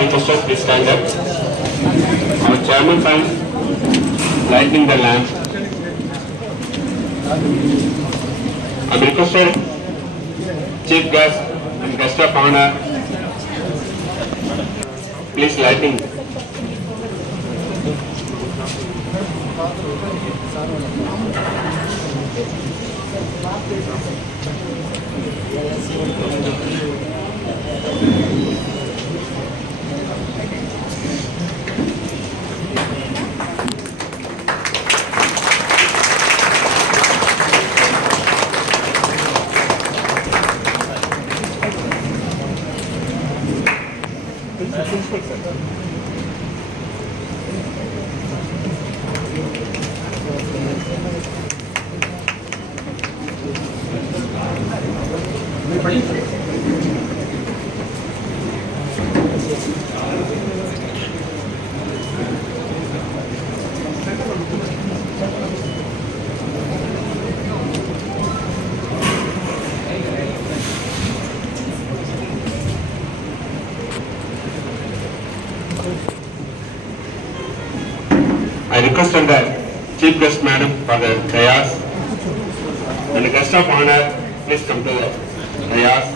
are requested please stand up. Our chairman finds lighting the lamp. I am requested chief guest and guest of honor please lighting. I request the chief guest madam for the dais and the guest of honor please come to the dais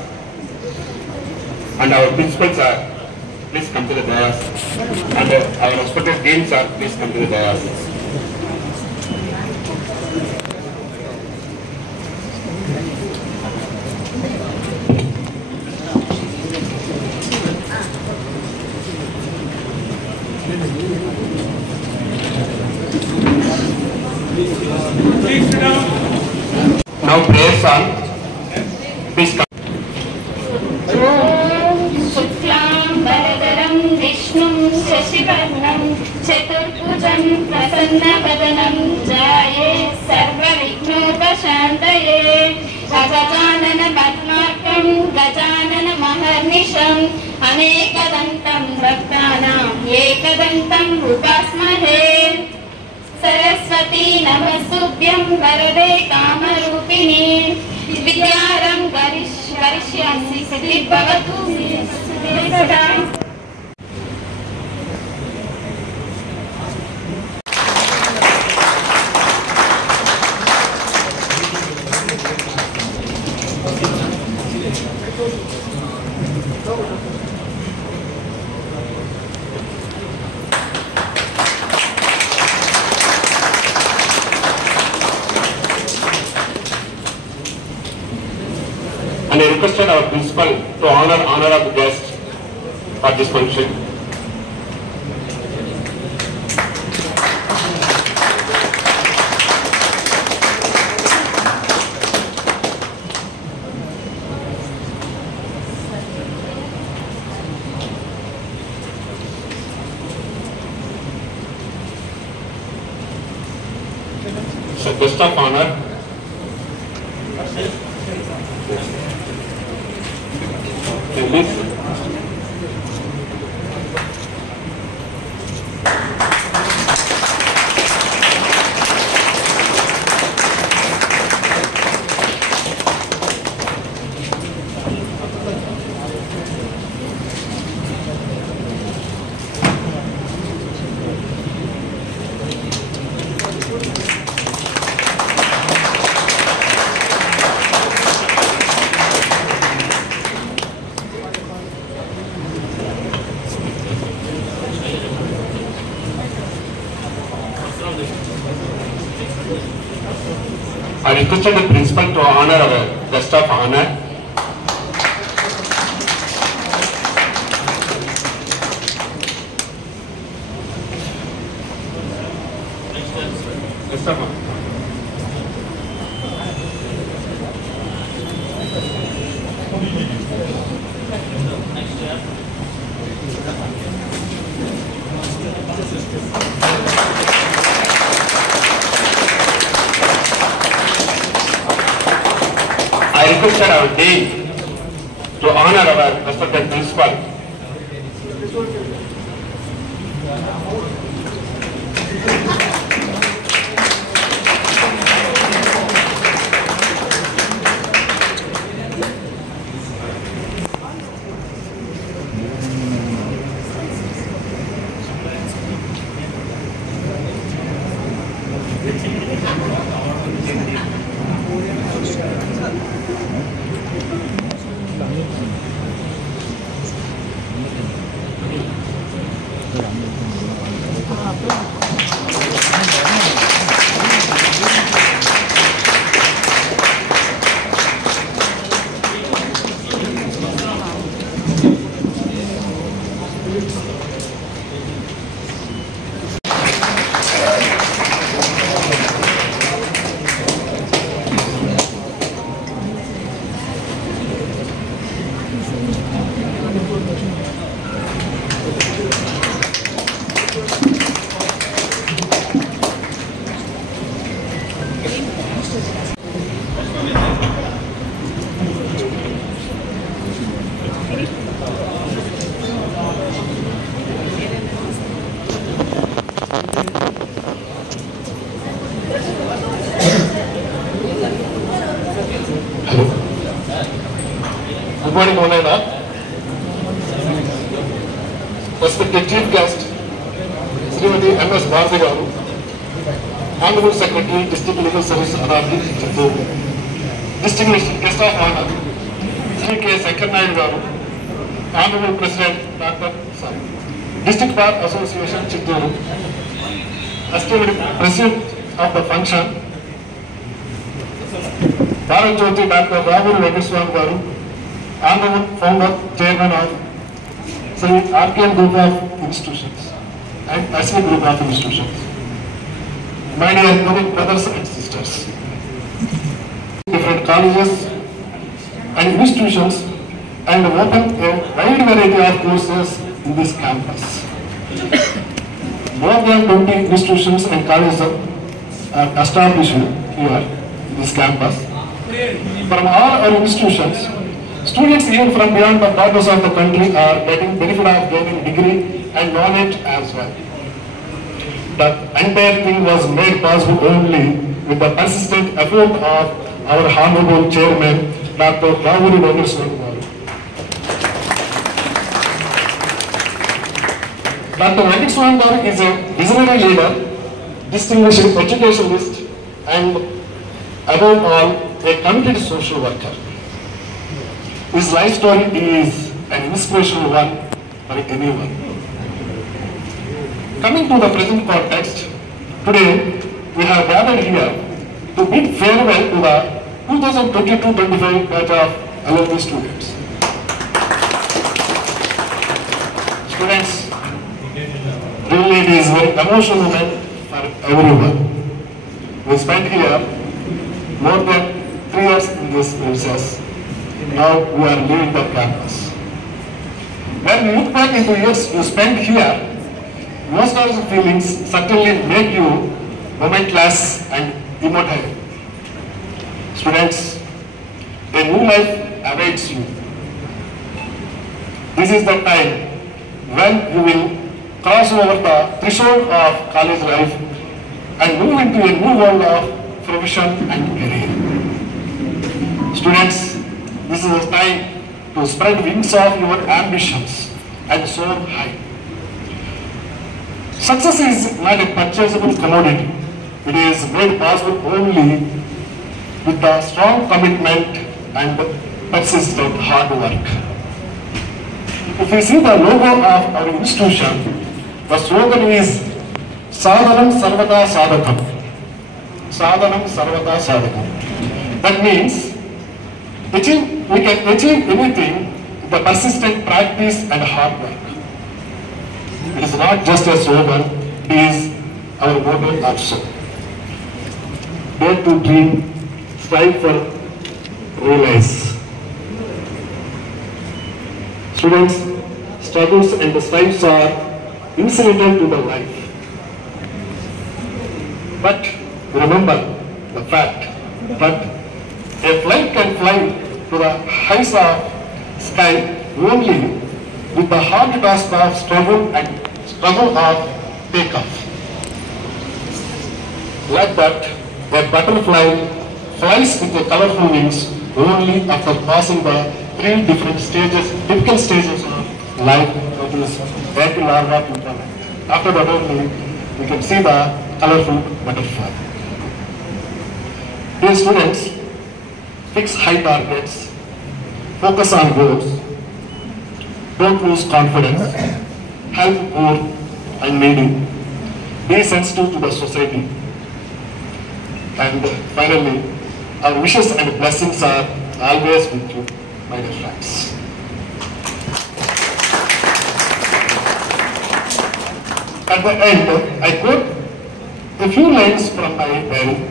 and our principals are please come to the dais and our respected deans are please come to the dais. Now prayer song. Please come. Shuklam Bharadaram Vishnum Shashivarnam Chaturbhujam Prasannabadanam Jaye Sarva Vignopashantaye Gajanana Padmarkam Gajanana Maharnisham Anekadantam Bhaktanam Ekadantam Upasmahe Saraswati Namasubhyam Varade Kamarupini Vidyaram Garishyasi Siddhi Bhavatu Siddhi. And I requested our principal to honor of the guest for this function. So guest of honor. I requested the principal to honor our guest of honor. Guest of honor. I requested our dean to honor our respected principal. Hello. Good morning, Monaina. Respected Chief Guest, Srimati M.S. Bharati Garu, Honorable Secretary, District Legal Service Authority, Chittoor, Distinguished Guest of Honor, Sri K. Sankar Naidu Garu, Honorable President, District Bar Association, Chittoor, Esteemed President of the function, Bharat Jyoti Dr. Rahul Venkateswaran Garu, Honorable Founder, Chairman of Sri RKM Group of Institutions and SC Group of Institutions. My dear brothers and sisters, different colleges and institutions and open a wide variety of courses in this campus. More than 20 institutions and colleges are established here in this campus. From all our institutions, students even from beyond the borders of the country are getting benefit of gaining degree and knowledge as well. The entire thing was made possible only with the persistent effort of our Honorable Chairman, Dr. Rahul Venkateswaran Garu. Dr. Venkateswaran Garu is a visionary leader, distinguished educationalist, and above all, a committed social worker. His life story is an inspirational one for anyone. Coming to the present context, today we have gathered here to bid farewell to the 2022-25 batch of alumni students. Students, really it is a very emotional moment for everyone. We spent here more than 3 years in this process. Now we are leaving the campus. When you look back into years you spent here, nostalgic feelings certainly make you momentless and immortal. Students, a new life awaits you. This is the time when you will cross over the threshold of college life and move into a new world of profession and career. Students, this is a time to spread wings of your ambitions and soar high. Success is not a purchasable commodity. It is made possible only with the strong commitment and persistent hard work. If you see the logo of our institution, the slogan is Sadhanam Sarvada Sadhakam. Sadhanam Sarvada Sadhakam. That means we can achieve anything with the persistent practice and hard work. It is not just a slogan, it is our motto also. Dare to dream, strive for realize. Students, struggles and strives are incidental to the life. But remember the fact that a flight can fly to the heights of sky only with the hard task of struggle of takeoff. Like that, a butterfly flies with the colorful wings only after passing the 3 different stages, typical stages of life, that is egg, larva, pupa. After that only, we can see the colorful butterfly. Dear students, fix high targets, focus on goals, don't lose confidence, help poor and needy, be sensitive to the society. And finally, our wishes and blessings are always with you, my dear friends. At the end, I quote a few lines from my diary.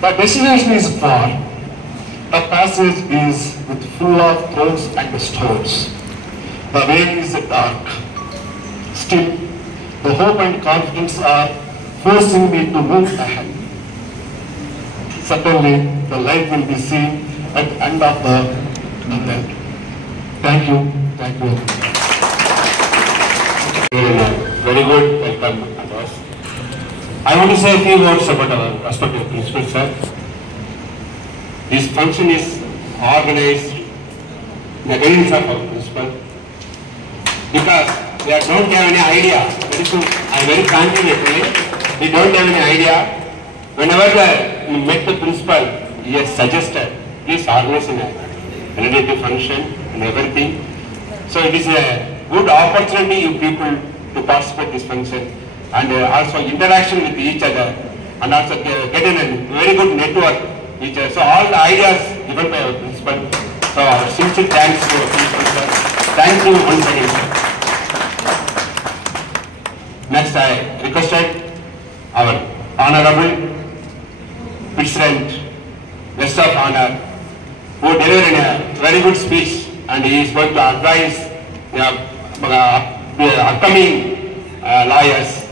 The destination is far, the passage is with full of thrones and stones. The way is dark. Still, the hope and confidence are forcing me to move ahead. Certainly, the light will be seen at the end of the tunnel. Thank you. Thank you. Very good. Welcome, boss. I want to say a few words about our respective principal, sir. this function is organized in the guidance of our principal, because we don't have any idea. Very confidently, we don't have any idea. Whenever we met the principal, he has suggested, please organize in a relative function and everything. So it is a good opportunity you people to participate in this function, and also interaction with each other, and also get in a very good network each other. So all the ideas given by our principal. So our sincere thanks to our principal, sir. Thank you once again, sir. Next, I requested our Honorable President, Guest of Honor, who delivered a very good speech, and he is going to advise the upcoming lawyers.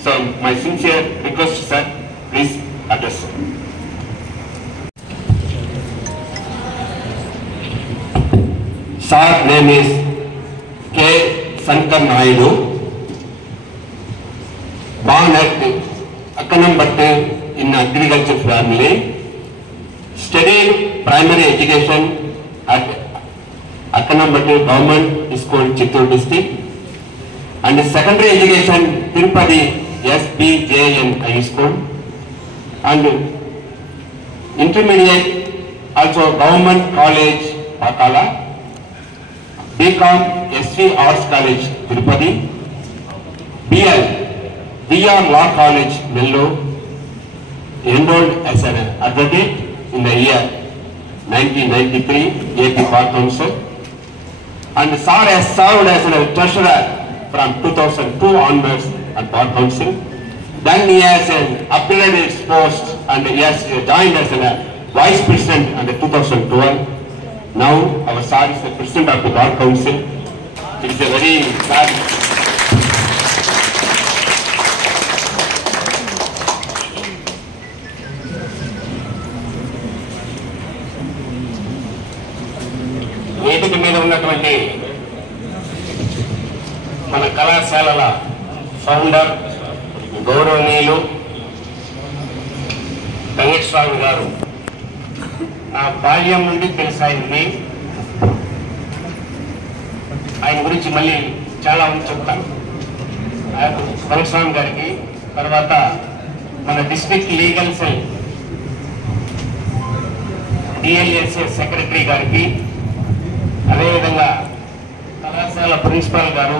So my sincere request, sir, please address. Sir name is K. Sankar Naidu, born at Akkanambattu in agriculture family, studied primary education at Akkanambattu Government School, Chittoor district, and secondary education Tirupati SBJN High School, and intermediate also Government College Pakala, BCom SV Arts College Tirupati, BL DR Law College Nellore, enrolled as an advocate in the year 1993 AP Bar Council, and Sir has served as a treasurer from 2002 onwards at Bar Council. Then he has upgraded his post and he has joined as a vice president in 2012. Now our sir is the president of the Bar Council. It is a very sad. వేదిక మీద ఉన్నటువంటి మన కళాశాలల founder గౌరవనీయులు వెంకటస్వామి గారు, నా బాల్యం నుండి తెలుసు ఆయన గురించి మళ్ళీ చాలా మంది చెప్తాను. వెంకటస్వామి గారికి తర్వాత మన district legal cell DLSA secretary గారికి, అదేవిధంగా కళాశాల ప్రిన్సిపాల్ గారు,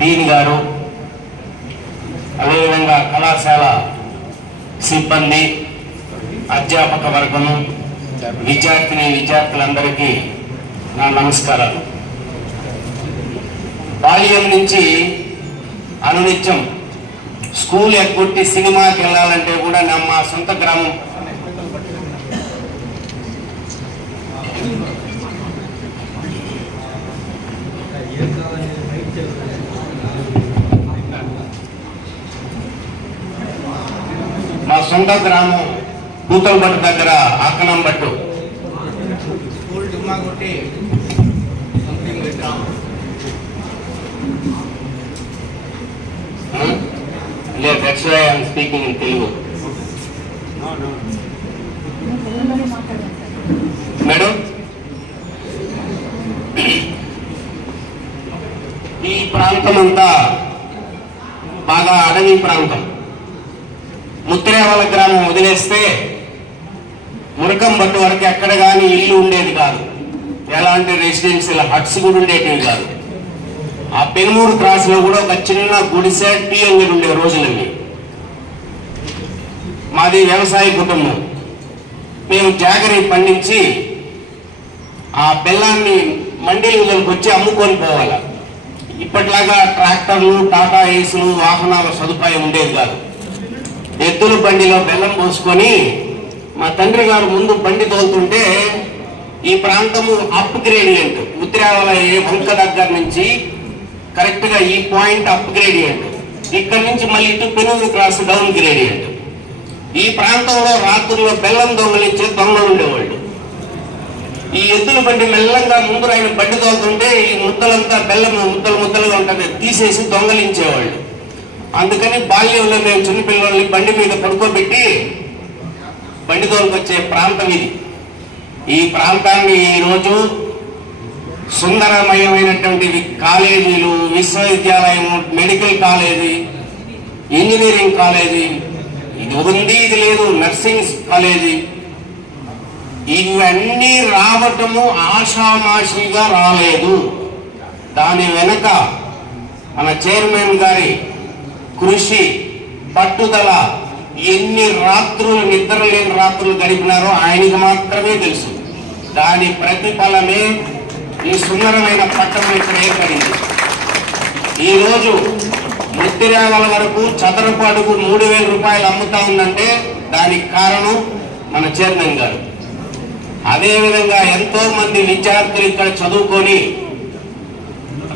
డీన్ గారు, అదేవిధంగా కళాశాల సిబ్బంది, అధ్యాపక వర్గము, విద్యార్థులందరికీ నా నమస్కారాలు. బాల్యం నుంచి అనునిత్యం స్కూల్ ఎగ్గొట్టి సినిమాకి వెళ్ళాలంటే కూడా మా సొంత గ్రామం కూతలబట్టు దగ్గర అక్కనంబట్టు లేదు, that's why I am speaking in Telugu. Madam, ఈ ప్రాంతం అంతా బాగా అడవి ప్రాంతం. ముత్రేవాల గ్రామం వదిలేస్తే మురకంబట్టు వరకు ఎక్కడ కానీ ఇల్లు ఉండేది కాదు, ఎలాంటి రెసిడెన్షియల్ హట్స్ కూడా ఉండేటివి కాదు. ఆ పెనుమూరు క్రాస్ లో కూడా ఒక చిన్న గుడిసె, టీ అంగడి ఉండే రోజులన్నీ. మాది వ్యవసాయ కుటుంబం. మేము జాగరి పండించి ఆ బెల్లాన్ని మండీలకు వచ్చి అమ్ముకొని పోవాలి. ఇప్పటిలాగా ట్రాక్టర్లు, టాటా ఏసులు, వాహనాల సదుపాయం ఉండేది కాదు. ఎద్దుల బండిలో బెల్లం పోసుకొని మా తండ్రి గారు ముందు బండి తోలుతుంటే ఈ ప్రాంతము అప్ గ్రేడియంట్, ఉత్తరావల వంక దగ్గర నుంచి కరెక్ట్ గా ఈ పాయింట్ అప్ గ్రేడియంట్, ఇక్కడ నుంచి మళ్ళీ ఇటు పెనుగు క్రాస్ డౌన్ గ్రేడియంట్. ఈ ప్రాంతంలో రాత్రుల్లో బెల్లం దొంగలించే దొంగలు ఉండేవాళ్ళు. ఈ ఎద్దుల బండి మెల్లంగా ముందు ఆయన బండి తోలుతుంటే ఈ ముద్దలంతా బెల్లం ముద్దలుగా ఉంటుంది, తీసేసి దొంగలించేవాళ్ళు. అందుకని బాల్యంలో మేము చిన్నపిల్లల్ని బండి మీద పడుకోబెట్టి బండి తోలుకొచ్చే ప్రాంతం ఇది. ఈ ప్రాంతాన్ని ఈరోజు సుందరమయమైనటువంటి కాలేజీలు, విశ్వవిద్యాలయం, మెడికల్ కాలేజీ, ఇంజనీరింగ్ కాలేజీ, ఇది ఉంది ఇది లేదు, నర్సింగ్ కాలేజీ, ఇవన్నీ రావటము ఆషామాషిగా రాలేదు. దాని వెనక మన చైర్మన్ గారి కృషి, పట్టుదల, ఎన్ని రాత్రులు నిద్ర లేని రాత్రులు గడిపినారో ఆయనకి మాత్రమే తెలుసు. దాని ప్రతిఫలమే ఈ సుందరమైన పట్టణం ఇక్కడ ఏర్పడింది. ఈరోజు ముత్తిరాగల వరకు చదరపు అడుగు 3,000 రూపాయలు అమ్ముతా ఉందంటే దానికి కారణం మన చైర్మన్ గారు. అదేవిధంగా ఎంతో మంది విద్యార్థులు ఇక్కడ చదువుకొని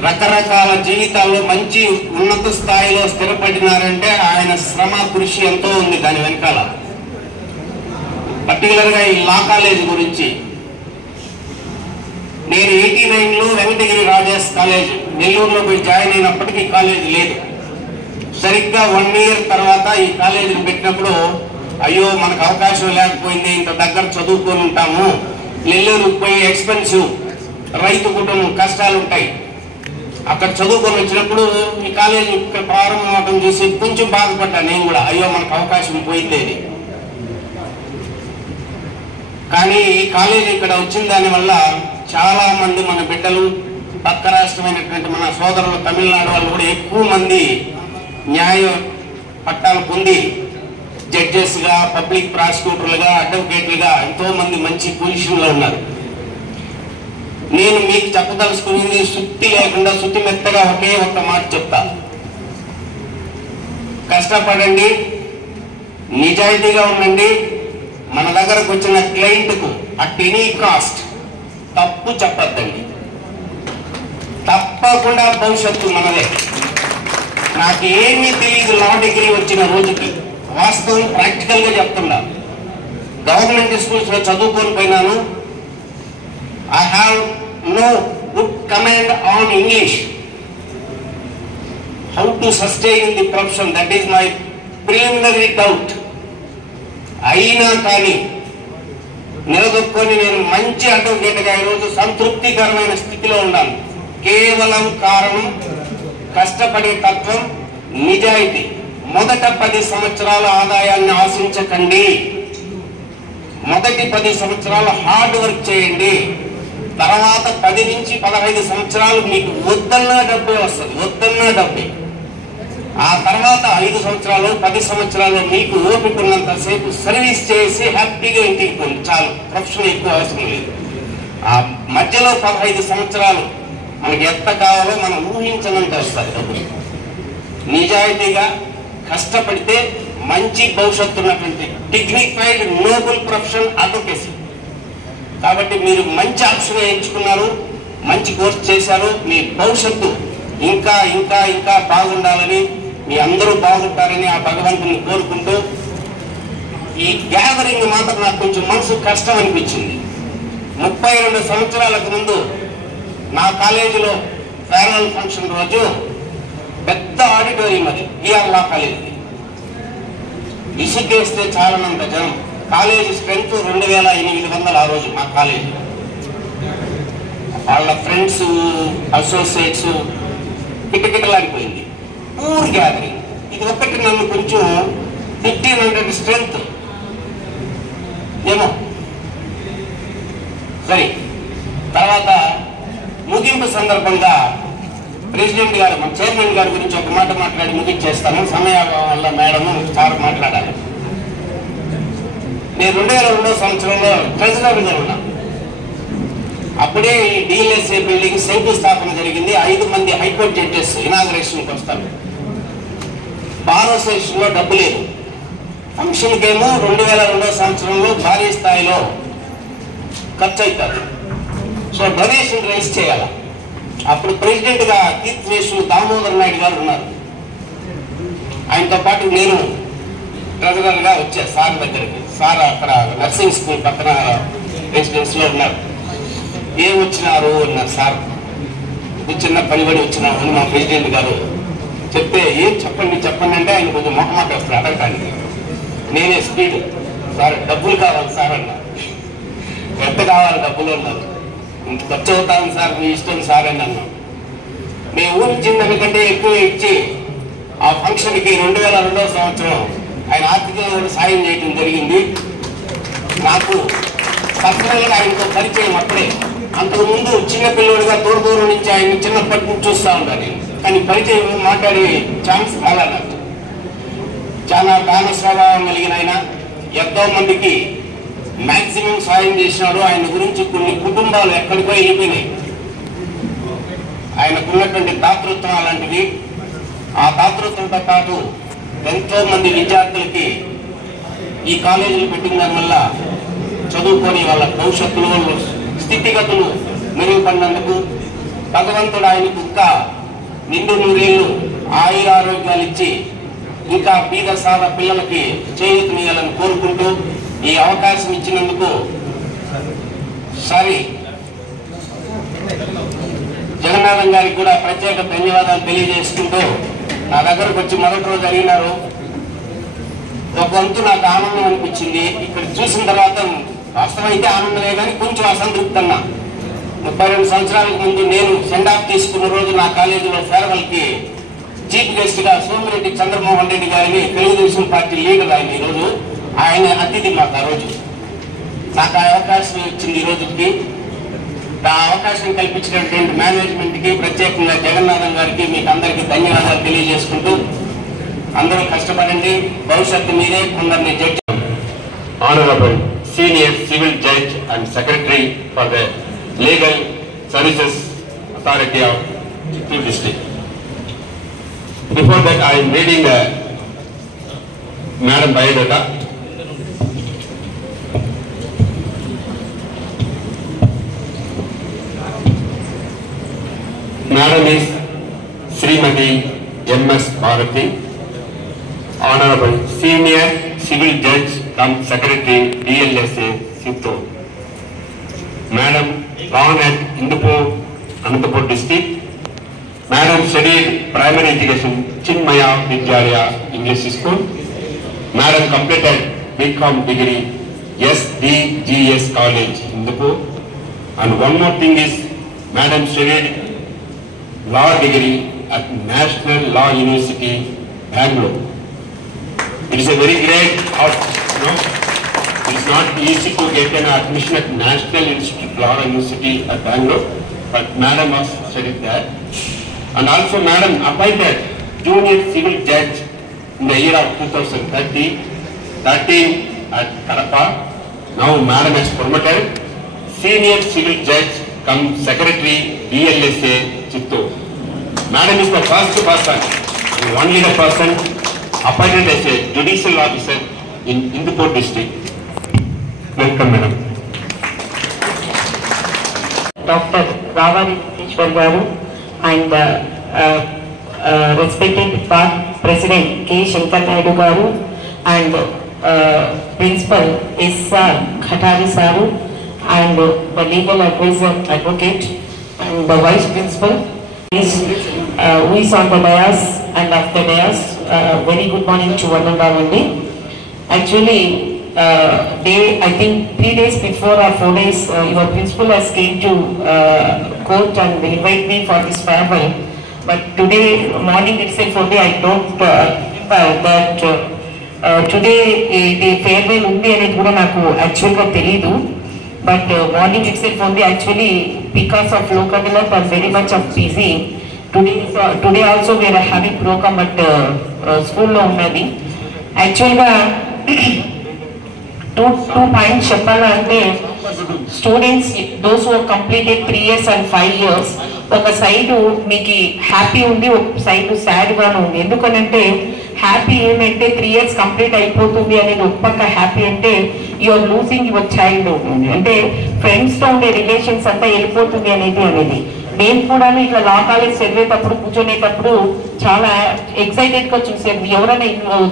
రకరకాల జీవితాల్లో మంచి ఉన్నత స్థాయిలో స్థిరపడినారంటే ఆయన శ్రమ, కృషి ఎంతో ఉంది దాని వెనకాల. పర్టికులర్గా ఈ లా కాలేజ్ గురించి నేను 89లో వెంకటగిరి రాజేష్ కాలేజ్ నెల్లూరులో పోయి జాయిన్ అయినప్పటికీ కాలేజ్ లేదు. సరిగ్గా 1 ఇయర్ తర్వాత ఈ కాలేజీని పెట్టినప్పుడు అయ్యో మనకు అవకాశం లేకపోయింది, ఇంత దగ్గర చదువుకొని ఉంటాము, నెల్లూరుకు పోయి ఎక్స్పెన్సివ్, రైతు కుటుంబం కష్టాలు ఉంటాయి, అక్కడ చదువుకొని వచ్చినప్పుడు ఈ కాలేజీ ఇక్కడ ప్రారంభం అవడం చూసి కొంచెం బాధపడ్డాను నేను కూడా, అయ్యో మనకు అవకాశం పోయింది. కానీ ఈ కాలేజీ ఇక్కడ వచ్చిన దానివల్ల చాలా మంది మన బిడ్డలు, పక్క రాష్ట్రమైనటువంటి మన సోదరులు తమిళనాడు వాళ్ళు కూడా ఎక్కువ మంది న్యాయ పట్టాలు పొంది జడ్జెస్గా, పబ్లిక్ ప్రాసిక్యూటర్లుగా, అడ్వకేట్లుగా ఎంతో మంది మంచి పొజిషన్లో ఉన్నారు. నేను మీకు చెప్పదలుచుకునేది సుత్తి లేకుండా శుతి మెత్తగా ఒకే ఒక్క మాట చెప్తా. కష్టపడండి, నిజాయితీగా ఉండండి. మన దగ్గరకు వచ్చిన క్లయింట్కు అట్ ఎనీ కాస్ట్ తప్పు చెప్పద్దండి. తప్పకుండా భవిష్యత్తు మనదే. నాకు ఏమీ తెలియదు లా డిగ్రీ వచ్చిన రోజుకి, వాస్తవం ప్రాక్టికల్గా చెప్తున్నా. గవర్నమెంట్ స్కూల్స్లో చదువుకొని పోయినాను. I have no good command on English. How to sustain in the profession, that is my preliminary doubt. అయినా కానీ నిలదొక్కుని నేను మంచి అడ్వకేట్గా ఈరోజు సంతృప్తికరమైన స్థితిలో ఉన్నాను. కేవలం కారణం కష్టపడే తత్వం, నిజాయితీ. మొదట 10 సంవత్సరాల ఆదాయాన్ని ఆశించకండి. మొదటి 10 సంవత్సరాలు హార్డ్ వర్క్ చేయండి. తర్వాత 10 నుంచి 15 సంవత్సరాలు మీకు వద్దన్నా డబ్బే వస్తుంది, వద్దన్నా డబ్బే. ఆ తర్వాత 5 సంవత్సరాలు 10 సంవత్సరాలు మీకు ఓపిక ఉన్నంతసేపు సర్వీస్ చేసి హ్యాపీగా ఇంటికి పోండి, చాలు. ప్రొఫెషన్ ఎక్కువ అవసరం లేదు. ఆ మధ్యలో 15 సంవత్సరాలు మనకి ఎంత కావాలో మనం ఊహించనంత వస్తుంది డబ్బులు. నిజాయితీగా కష్టపడితే మంచి భవిష్యత్తు ఉన్నటువంటి డిగ్నిఫైడ్ నోబుల్ ప్రొఫెషన్ అడ్వకేసీ. కాబట్టి మీరు మంచి ఆప్షన్ ఎంచుకున్నారు, మంచి కోర్స్ చేశారు. మీ భవిష్యత్తు ఇంకా ఇంకా ఇంకా బాగుండాలని, మీ అందరూ బాగుంటారని ఆ భగవంతుని కోరుకుంటూ, ఈ గ్యాదరింగ్ మాత్రం నాకు కొంచెం మనసు కష్టం అనిపించింది. 32 సంవత్సరాలకు ముందు నా కాలేజీలో ఫేర్వెల్ ఫంక్షన్ రోజు పెద్ద ఆడిటోరియం, అది బిఆర్ లా కాలేజీ. ఇసుకేస్తే చాలనంత జనం. కాలేజీ స్ట్రెంత్ 2800 ఆ రోజు మా కాలేజీ. వాళ్ళ ఫ్రెండ్స్, అసోసియేట్స్ కిటకిటలాడిపోయింది. Full gathering. ఇది ఒక్కటి నన్ను కొంచెం 1500 స్ట్రెంత్ ఏమో సరే. తర్వాత ముగింపు సందర్భంగా ప్రెసిడెంట్ గారు, మన చైర్మన్ గారి గురించి ఒక మాట మాట్లాడి ముగించేస్తాను. సమయం వల్ల మేడం సార్ మాట్లాడాలి. నేను 2002 సంవత్సరంలో ట్రెజరర్గా ఉన్నా. అప్పుడే ఈ డిఎల్ఎస్ఏ బిల్డింగ్ శంకుస్థాపన జరిగింది. 5 మంది హైకోర్టు జడ్జెస్ ఇనాగరేషన్కి వస్తారు. బార్ అసోసియేషన్లో డబ్బు లేదు. ఫంక్షన్కేమో 2002 సంవత్సరంలో భారీ స్థాయిలో ఖర్చు అవుతారు. సో డొనేషన్ రైజ్ చేయాలి. అప్పుడు ప్రెసిడెంట్గా కీర్తిశేషులు దామోదర్ నాయుడు గారు ఉన్నారు. ఆయనతో పాటు నేను ట్రెజరర్గా వచ్చా సార్ దగ్గరికి. సార్ అక్కడ నర్సింగ్ స్కూల్ పక్కన రెసిడెన్స్లో ఉన్నారు. ఏం వచ్చినారు అన్నారు సార్. చిన్న పనిబడి వచ్చినాము అని మా ప్రెసిడెంట్ గారు చెప్తే, ఏం చెప్పండి చెప్పండి అంటే ఆయన కొంచెం మొహమాట వస్తారు అడగటానికి. నేనే స్పీడ్, సార్ డబ్బులు కావాలి కావాలి డబ్బులు అన్నారు. ఇంత ఖర్చు అవుతాను సార్, మీ ఇష్టం సార్ అని అన్నాం. మేము ఊహించిన దానికంటే ఎక్కువ ఇచ్చి ఆ ఫంక్షన్కి 2002వ సంవత్సరం ఆయన ఆర్థికంగా సాయం చేయడం జరిగింది. నాకు పర్సనల్గా ఆయనతో పరిచయం అప్పుడే. అంతకుముందు చిన్న పిల్లడిగా దూరం నుంచి ఆయన చిన్నప్పటి నుంచి చూస్తూ ఉంటాను నేను. కానీ పరిచయం మాట్లాడే ఛాన్స్ రాలా నాకు. చాలా దాన స్వభావం కలిగిన ఆయన, ఎంతో మందికి మ్యాక్సిమం సాయం చేసినాడు. ఆయన గురించి కొన్ని కుటుంబాలు ఎక్కడికో వెళ్ళిపోయినాయి. ఆయనకున్నటువంటి దాతృత్వం అలాంటిది. ఆ దాతృత్వంతో పాటు ఎంతో మంది విద్యార్థులకి ఈ కాలేజీలు పెట్టిన దానివల్ల చదువుకొని వాళ్ళ భవిష్యత్తులో స్థితిగతులు మెరుగుపడినందుకు భగవంతుడు ఆయనకు ఇంకా నిండు నూరేళ్లు ఆయురారోగ్యాలు ఇచ్చి ఇంకా బీద సాద పిల్లలకి చేయూతనియాలని కోరుకుంటూ ఈ అవకాశం ఇచ్చినందుకు సారీ జగన్నాథం గారికి కూడా ప్రత్యేక ధన్యవాదాలు తెలియజేసుకుంటూ నా దగ్గరకు వచ్చి మొదటి రోజు అడిగినారు. ఒక వంతు నాకు ఆనందం అనిపించింది. ఇక్కడ చూసిన తర్వాత వాస్తవం అయితే ఆనందమే కానీ కొంచెం అసంతృప్తి అన్నా. 32 సంవత్సరాలకు ముందు నేను సెండ్ ఆఫ్ తీసుకున్న రోజు నా కాలేజీలో ఫేర్వెల్కి చీఫ్ గెస్ట్ గా సోమిరెడ్డి చంద్రమోహన్ రెడ్డి గారిని, తెలుగుదేశం పార్టీ లీడర్ ఆయన, ఈరోజు ఆయన అతిథి మాకు. ఆ రోజు నాకు ఆ అవకాశం ఇచ్చింది. ఈ రోజుకి ఆ అవకాశం కల్పించినటువంటి మేనేజ్మెంట్ కి, ప్రత్యేకంగా జగన్నాథం గారికి, మీకు అందరికీ ధన్యవాదాలు తెలియజేసుకుంటూ అందరూ కష్టపడండి, భవిష్యత్తు మీరే కొందరిని judge. Honorable Senior Civil Judge and Secretary for the Legal Services Authority of Chittoor District. Before that, I am reading Madam biodata. Madam is Srimati M.S. Bharati, Honorable Senior Civil Judge cum Secretary DLSA Chittoor. Madam born at Indupur, Anantapur District. Madam studied primary education Chinmaya Vidyalaya English School. Madam completed BCom degree SDGS College Indupur. And one more thing is, Madam studied law degree at National Law University, Bangalore. It is a very great it is not easy to get an admission at National Institute Law University at Bangalore, but Madam has studied that. And also Madam appointed Junior Civil Judge in the year of 2013 at Kadapa. Now Madam has promoted Senior Civil Judge cum Secretary DLSA Chittoor. Madam is the first person and only the person appointed as a judicial officer in Indupur District. Welcome, Madam. Dr. Ravani Ishwar Garu and respected President K. Shankar Naidu Garu and Principal S.R. Khatari Saru and the legal advisor advocate and the Vice Principal who is on the dais and after dais. Very good morning to one and all. Actually, I think 3 days before or 4 days, your principal has came to court and invite me for this farewell. But today morning itself only I don't that today the farewell undi anedi kuda naku actually ga teliyadu. But morning itself only actually because of local work I'm very much busy. Today also we are having program at school lo unnadi. Actually ga two points చెప్పాలా అంటే, students those who completed 3 years and 5 years ఒక side మీకు happy ఉంది, ఒక side sad గాను ఉంది. ఎందుకనంటే happy ఏమంటే 3 years కంప్లీట్ అయిపోతుంది అనేది ఒక పక్క హ్యాపీ అంటే యూఆర్ లూజింగ్ యువర్ చైల్డ్ ఉంటుంది, అంటే ఫ్రెండ్స్తో ఉండే రిలేషన్స్ అంతా వెళ్ళిపోతుంది అనేది. నేను కూడా ఇట్లా లా కాలేజ్ చదివేటప్పుడు కూర్చొనేటప్పుడు చాలా ఎక్సైటెడ్గా చూసాను, ఎవరైనా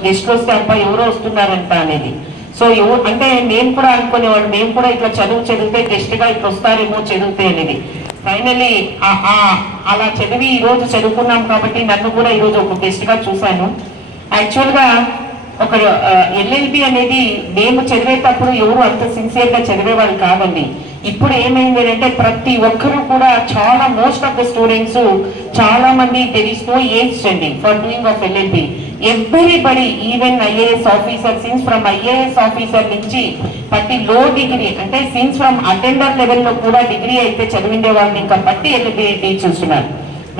గెస్ట్లు వస్తే అబ్బా ఎవరో వస్తున్నారంట అనేది. సో అంటే నేను కూడా అనుకునేవాళ్ళు, మేము కూడా ఇట్లా చదివితే గెస్ట్గా ఇట్లా వస్తారేమో చదివితే అనేది. ఫైనల్లీ అలా చదివి ఈరోజు చదువుకున్నాం కాబట్టి నన్ను కూడా ఈరోజు ఒక గెస్ట్గా చూశాను. యాక్చువల్గా ఒక LLB అనేది మేము చదివేటప్పుడు ఎవరు అంత సిన్సియర్గా చదివేవాళ్ళు కాదండి. ఇప్పుడు ఏమైంది అంటే ప్రతి ఒక్కరు కూడా చాలా మోస్ట్ ఆఫ్ ద స్టూడెంట్స్ చాలా మంది there is no age standing for doing of LLB. Everybody, even IAS officer, since from IAS officer నుంచి పట్టి లో డిగ్రీ అంటే సిన్స్ ఫ్రమ్ అటెండర్ లెవెల్లో కూడా డిగ్రీ అయితే చదివిండే వాళ్ళని ఇంకా పట్టి LLB చూస్తున్నారు.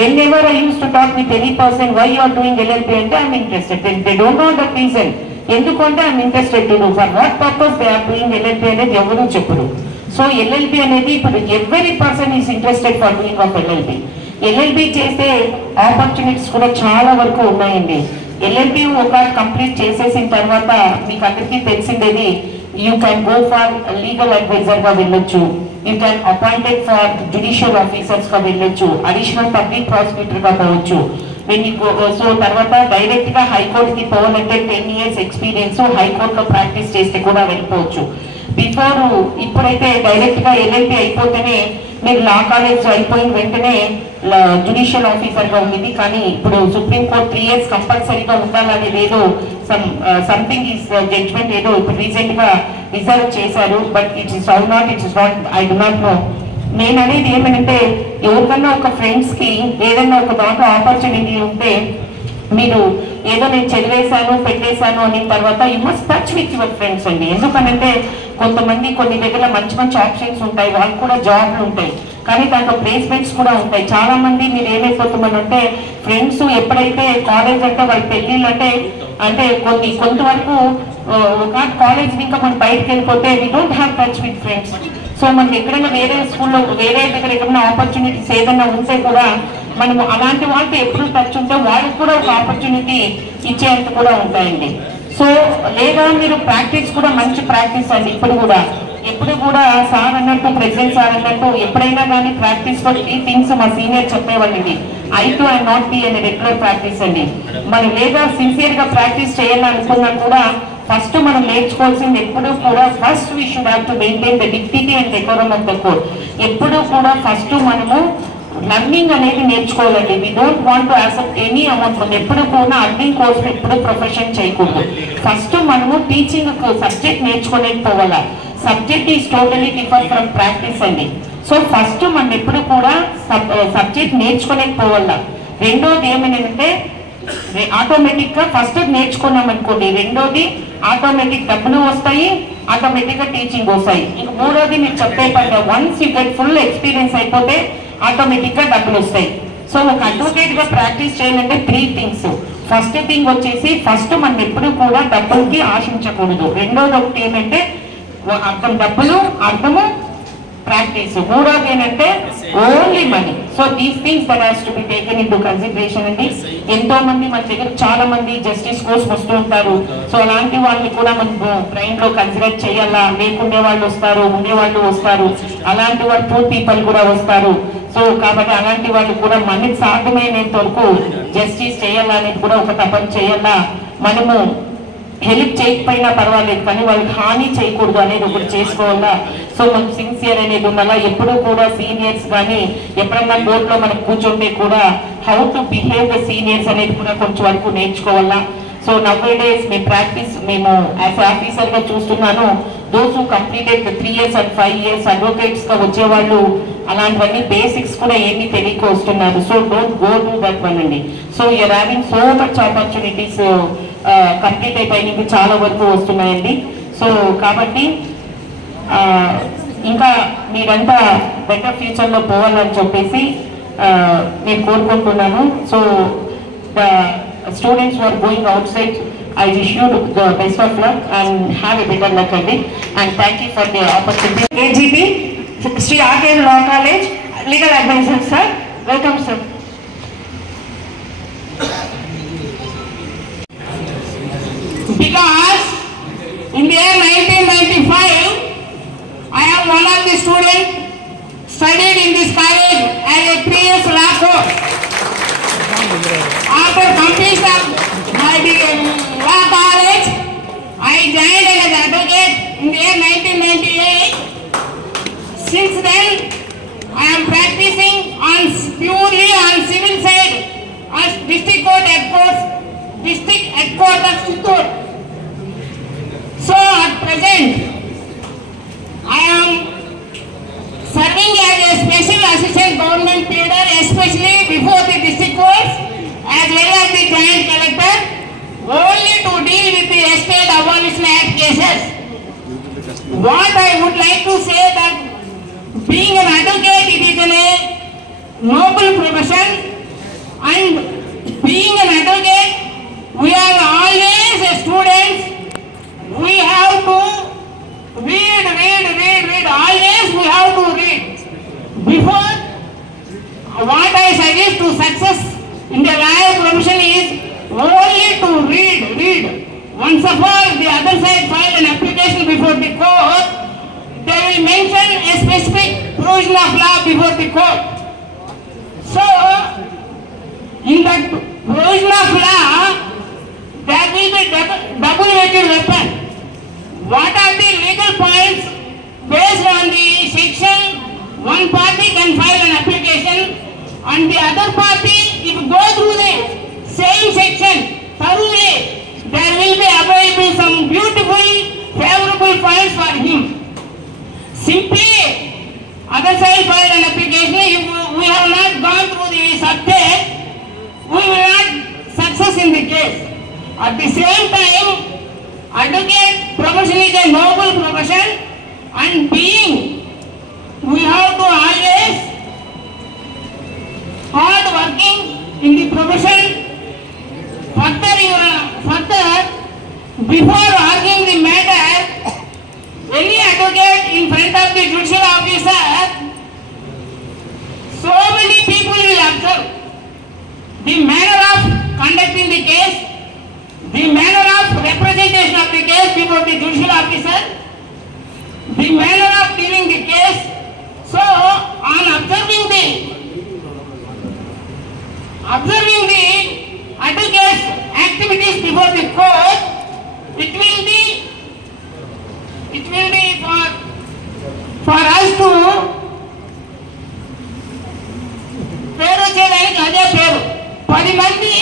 Whenever I used to talk with any person, why you are doing LLB అంటే I'm interested. They don't know the reason. ఎందుకంటే I'm interested to know for what purpose they are doing LLB అనేది ఎవరు చెప్పరు. So LLB అనేది ఇప్పుడు every person is interested for doing of LLB. LLB చేసే opportunities కూడా చాలా వరకు ఉన్నాయండి. LLB ఒక కంప్లీట్ చేసేసిన తర్వాత మీకు అందరికీ తెలిసిందేది you can go for legal adviser గా వెళ్ళొచ్చు, you can appointed for judicial officers గా వెళ్ళొచ్చు, అడిషనల్ పబ్లిక్ ప్రాసిక్యూటర్ గా పోవచ్చు. సో తర్వాత డైరెక్ట్ గా హైకోర్టుకి పోవాలంటే 10 years ఎక్స్పీరియన్స్ హైకోర్టులో ప్రాక్టీస్ చేస్తే కూడా వెళ్ళిపోవచ్చు. బిఫోర్ ఇప్పుడైతే డైరెక్ట్ గా LLB అయిపోతేనే మీరు లా కాలేజ్ అయిపోయిన వెంటనే జ్యుడిషియల్ ఆఫీసర్ గా ఉంది. కానీ ఇప్పుడు సుప్రీంకోర్టు 3 years కంపల్సరీగా ఉండాలనేది ఏదో సంథింగ్ ఈస్ జడ్జ్మెంట్ ఏదో ఇప్పుడు రీసెంట్ గా రిజర్వ్ చేశారు. But it is all not, it is not, I do not know. నేను అనేది ఏమంటే ఎవరికన్నా ఒక ఫ్రెండ్స్ కి ఏదైనా ఒక దాంట్లో ఆపర్చునిటీ ఉంటే మీరు ఏదో నేను చదివేశాను పెట్టేశాను అనే తర్వాత you must touch with your friends అండి. ఎందుకనంటే కొంతమంది కొన్ని దగ్గర మంచి మంచి ఆప్షన్స్ ఉంటాయి, వాళ్ళకి కూడా జాబ్లు ఉంటాయి, కానీ దాంట్లో ప్లేస్మెంట్స్ కూడా ఉంటాయి. చాలా మంది మీరు ఏమైపోతున్నారంటే ఫ్రెండ్స్ ఎప్పుడైతే కాలేజ్ అంటే వాళ్ళ పెళ్ళిళ్ళు అంటే కొంతవరకు ఒక కాలేజ్ ఇంకా మనం బయటకు వెళ్ళిపోతే we don't have touch with friends. So మనకి ఎక్కడైనా వేరే స్కూల్లో వేరే దగ్గర ఎక్కడైనా ఆపర్చునిటీస్ ఏదైనా ఉంటే కూడా మనము అలాంటి వాళ్ళతో ఎప్పుడు టచ్ ఉంటే వాళ్ళకి కూడా ఒక ఆపర్చునిటీ ఇచ్చేంత కూడా ఉంటాయండి. సో లేదా మీరు ప్రాక్టీస్ కూడా మంచి ప్రాక్టీస్ అండి. ఎప్పుడు కూడా సార్ అన్నట్టు ప్రెసిడెంట్ సార్ అన్నట్టు ఎప్పుడైనా కానీ ప్రాక్టీస్ లో 3 things మా సీనియర్ చెప్పేవాళ్ళండి. I2 and not be అనే రెగ్యులర్ ప్రాక్టీస్ అండి. మనం లేదా సిన్సియర్ గా ప్రాక్టీస్ చేయాలనుకున్నా కూడా ఫస్ట్ మనం నేర్చుకోవాల్సింది ఎప్పుడు కూడా first we should have to maintain the dignity and decorum of the course. ఎప్పుడు కూడా ఫస్ట్ మనము లర్నింగ్ అనేది నేర్చుకోవాలండి. We don't want to accept any amount. మనం ఎప్పుడు కూడా అర్నింగ్ కోర్స్ ఎప్పుడు ప్రొఫెషన్ చేయకూడదు. ఫస్ట్ మనము టీచింగ్ సబ్జెక్ట్ నేర్చుకోలేకపోవాలా. Subject is totally different from practice అండి. సో ఫస్ట్ మనం ఎప్పుడు కూడా సబ్జెక్ట్ నేర్చుకోలేకపోవాలా. రెండోది ఏమనంటే ఆటోమేటిక్ గా ఫస్ట్ నేర్చుకున్నాం అనుకోండి, రెండోది ఆటోమేటిక్ డబ్బులు వస్తాయి, ఆటోమేటిక్ గా టీచింగ్ వస్తాయి. ఇంక మూడోది మీరు చెప్పే పని once you get full experience అయిపోతే ఆటోమేటిక్ గా డబ్బులు వస్తాయి. సో ఒక అడ్వకేట్ గా ప్రాక్టీస్ చేయాలంటే 3 things. ఫస్ట్ థింగ్ వచ్చేసి ఫస్ట్ మనం ఎప్పుడు కూడా డబ్బులకి ఆశించకూడదు. రెండోది ఒకటి ఏంటంటే డబ్బులు అర్థము ప్రాక్టీస్. మూడోది ఏంటంటే only money. So these things that has to be taken in to consideration అండి. ఎంతో మంది మన దగ్గర చాలా మంది జస్టిస్ కోర్స్ వస్తూ ఉంటారు. సో అలాంటి వాళ్ళని కూడా మనం బ్రెయిన్ లో కన్సిడర్ చేయాలా. లేకుండే వాళ్ళు వస్తారు, ఉండేవాళ్ళు వస్తారు, అలాంటి వాళ్ళు పూర్ పీపుల్ కూడా వస్తారు. సో కాబట్టి అలాంటి వాళ్ళు కూడా మనకి సాధ్యమైనంత వరకు జస్టిస్ చేయాలా అనేది కూడా ఒక తపన చేయాలా. మనము హెల్ప్ చేయకపోయినా పర్వాలేదు కానీ వాళ్ళకి హాని చేయకూడదు అనేది ఒకటి చేసుకోవాలా. సో మనం సిన్సియర్ అనేది ఉండాలా. ఎప్పుడు కూడా సీనియర్స్ కానీ ఎప్పుడన్నా బోర్డులో మనం కూర్చుంటే కూడా how to behave the seniors అనేది కూడా కొంచెం వరకు నేర్చుకోవాలా. సో నవ్వేడేస్ మేము యాజ్ ఆఫీసర్ గా చూస్తున్నాను, those who completed 3 years and 5 years advocates గా వచ్చేవాళ్ళు అలాంటివన్నీ బేసిక్స్ కూడా ఏమీ తెలియక వస్తున్నారు. So don't go to that one అండి. So you're having so much opportunities complete అయిపోయి చాలా వరకు వస్తున్నాయండి. సో కాబట్టి ఇంకా మీరంతా బెటర్ ఫ్యూచర్లో పోవాలని చెప్పేసి నేను కోరుకుంటున్నాను. So the students who are going outside, I wish you the best of luck and have a better luck and thank you for the opportunity. AGP, Sri R.K. Law College, Legal Advisor, sir. Welcome, sir. Because in the year 1995, I am one of the students studied in this college as a 3 years law course. After completion of my law college, I joined as an advocate in the year 1998. Since then, I am practicing purely on civil side as district court headquarters of Chittoor. So at present, cases. What I would like to say that being an advocate, it is a noble profession, and being an advocate, we are always a student. We have to read. Always we have to read. Before, what I suggest to success in the lawyer profession is only to read. Once of all, the other side file an application before the court, they will mention a specific provision of law before the court. So, in that provision of law, there will be double-edged weapon. What are the legal points based on the section? One party can file an application, and the other party, if go through the same section thoroughly, there will be available some beautiful, favorable points for him. Simply, other side file an application. If we have not gone through the subject, we will not success in the case. At the same time, advocate profession is a noble profession, and we have to always hard working in the profession. Further, before arguing the matter, any advocate in front of the judicial officer, so many people will observe the manner of conducting the case, the manner of representation of the case before the judicial officer, the manner of dealing the case. So, on observing the advocate's activities before the court, it will be for us to పేరు చేయడానికి అదే పేరు. 10 మంది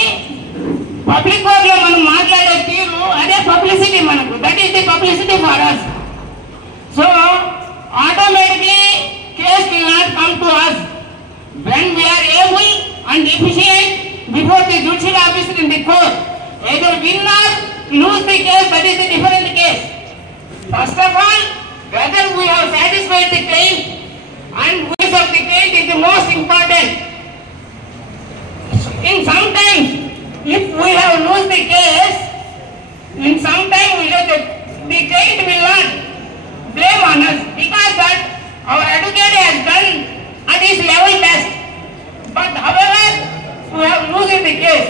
public court లో మనం మాట్లాడే తీరు అదే పబ్లిసిటీ మనకు. That is the publicity for us. So automatically case will not come to us when we are able and efficient before the judicial officer in the court. Either win or lose the case, that is the different case. First of all, whether we have satisfied the claim and which of the claim is the most important. In sometimes, if we have lost the case, in some time the client will not blame on us because that our advocate has done at his level best. But however, we have lost the case.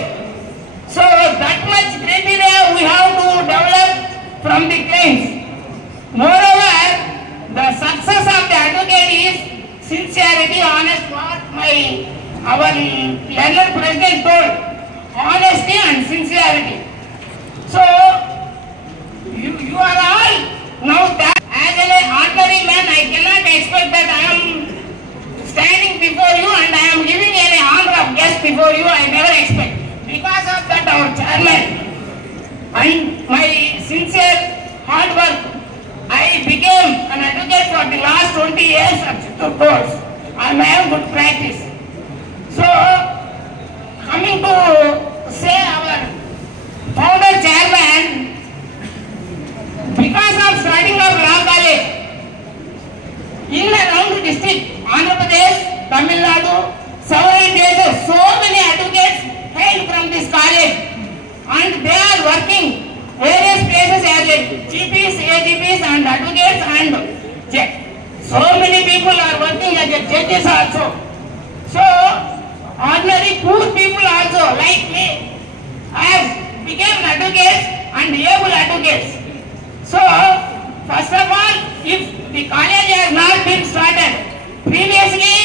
So that much criteria we have to develop from the claims. Moreover, the success of the advocate is sincerity, honest, what our learned president told, honesty and sincerity. So you are all now that as an ordinary man, I cannot expect that I am standing before you and I am giving any honor of guest before you. I never expect. Because of that, our chairman and my sincere hard work, I became an advocate for the last 20 years at Chittoor courts. I have good practice. So, coming to say our founder chairman, because of starting of law college in and around the district, Andhra Pradesh, Tamil Nadu, several places, so many advocates hail from this college and they are working various places as GPs, AGPs and advocates and so many people are working as judges also. So, ordinary poor people also like me have become advocates and able advocates. So, first of all, if the college has not been started, previously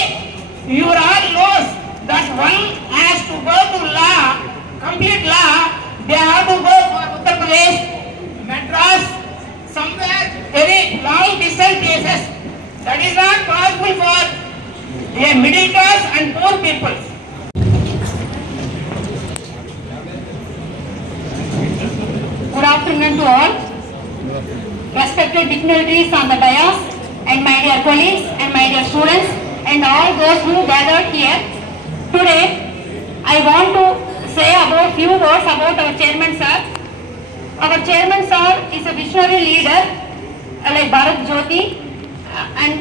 you all knows that one has to go to law, complete law, they have to go for Uttar Pradesh, Madras, somewhere very long distance places. That is not possible for a middle class and poor people. Good afternoon to all. Respected dignitaries on the dais and my dear colleagues and my dear students and all those who gathered here. Today, I want to say about few words about our chairman sir. Our chairman sir is a visionary leader like Bharat Jyoti, and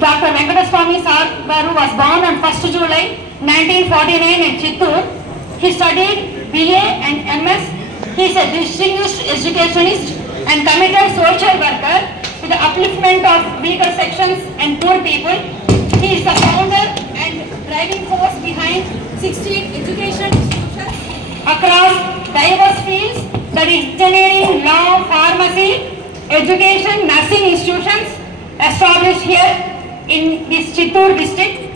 Dr. Venkateswamy sir who was born on 1st July 1949 in Chittoor. He studied BA and MS. He is a distinguished educationist and committed social worker with the upliftment of weaker sections and poor people. He is the founder and driving force behind 16 education institutions across diverse fields, that is engineering, law, pharmacy, education, nursing institutions established here in this Chittoor district.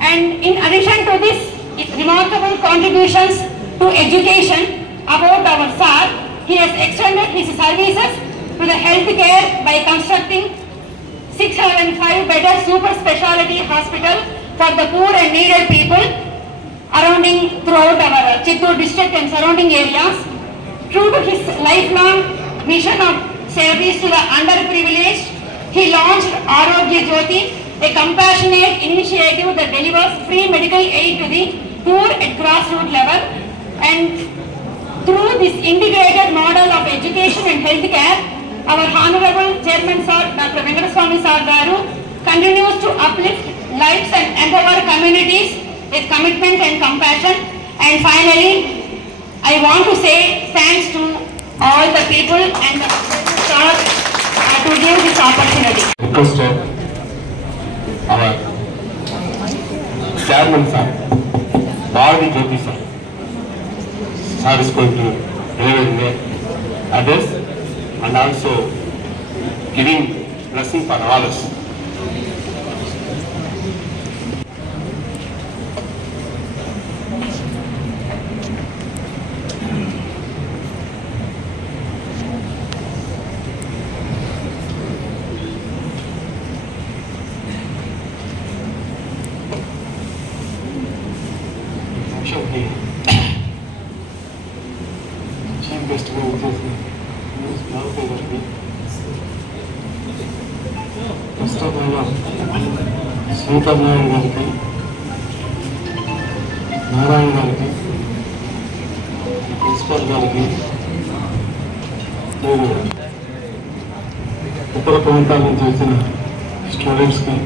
And in addition to this, its remarkable contributions to education about our sir, he has extended his services to the healthcare by constructing 605-bedded super specialty hospital for the poor and needed people throughout our Chittoor district and surrounding areas. True to his lifelong mission of service to the underprivileged, he launched Arogya Jyoti, a compassionate initiative that delivers free medical aid to the poor at grassroots level. And through this integrated model of education and healthcare, our Honorable Chairman Sir, Dr. Venkateswamy Sir Garu, continues to uplift lives and empower communities with commitment and compassion. And finally, I want to say thanks to all the people and the sir to give this opportunity. Requested our chairman sir, Bharat Jyoti sir. Sir is going to deliver the address and also giving blessing for all us. Chief guest first of all Sridhar Narayana గారికి, నారాయణ గారికి, principal గారికి, నేను ఇతర ప్రాంతాల నుంచి వచ్చిన స్టూడెంట్స్కి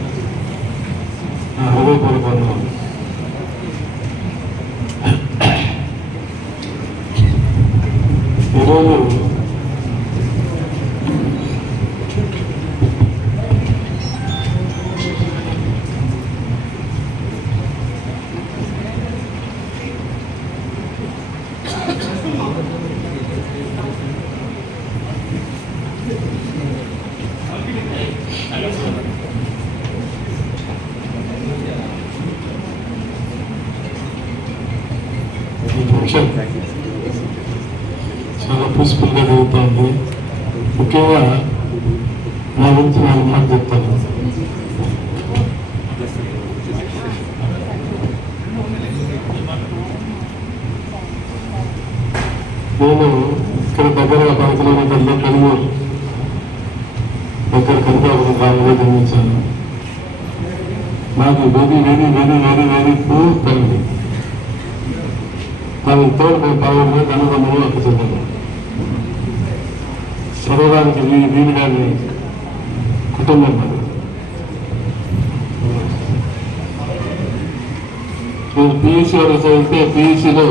నా హృదయపూర్వక వందనాలు. ఈరోజు ఫంక్షన్ చాలా పీస్ఫుల్గా జరుగుతుంది. ముఖ్యంగా నా గురించి నేను మాట చెప్తాను. నేను ఇక్కడ దగ్గరగా 10 కిలోమీటర్లో కనుమూరు దగ్గర కనకాపురం గ్రామంలో జన్మించాను. నాకు very very very very very poor family. నాకు తోడు పావులు కనుగొమ్మలు అక్కడ చదివాను. చదవడానికి వీలు కానీ కుటుంబం అది. నేను పియూసీ వరకు చదివితే పియూసీలో